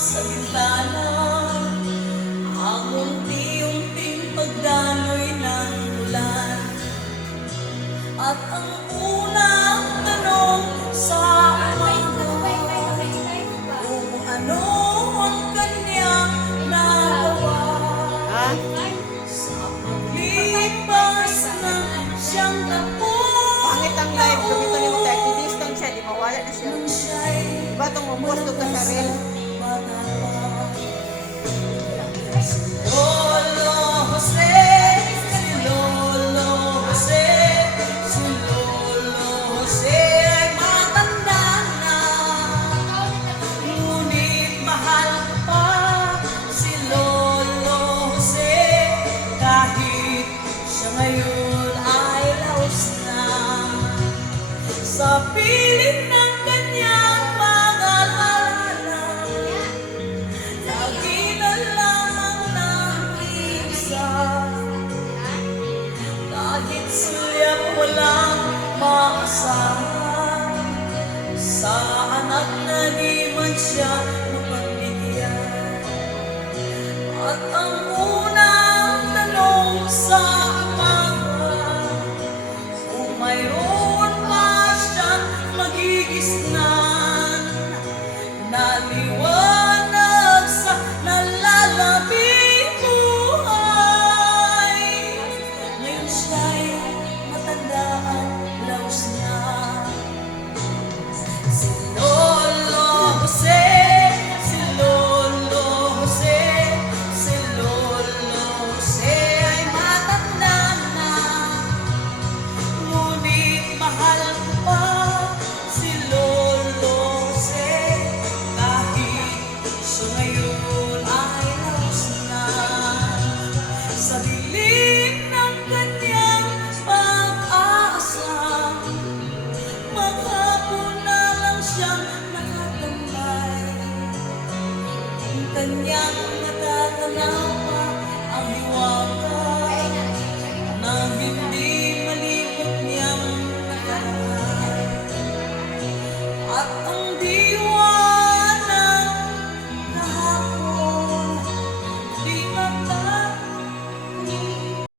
sa bintana, ang unti-unting pagdaloy ng ulan. At ang unang tanong sa umaga, kung ano ang kanyang nagawa sa paglipas ng siyang Pangit ang live, gamitin mo 30 distance siya, di mawala na siya. Diba itong mamusto ka sa reel? Lolo Jose, si Lolo Jose, si Lolo Jose ay matanda na, ngunit mahal pa si Lolo Jose kahit siya ngayon ay laos na. Sa piling ng kanyang mga alala, lagi na lamang nag-iisa. Kahit sulyak walang maasahan, sa anak na di man siya mapagbigyan. At ang unang tanong sa umaga, kung mayroon pa siyang magigisnan na liwanag sa nalalabing buhay. Ngayon siya'y matanda at laos na. Si Lolo Jose, si Lolo Jose, si Lolo Jose ay matanda na, ngunit mahal ko pa si Lolo Jose kahit siya ngayon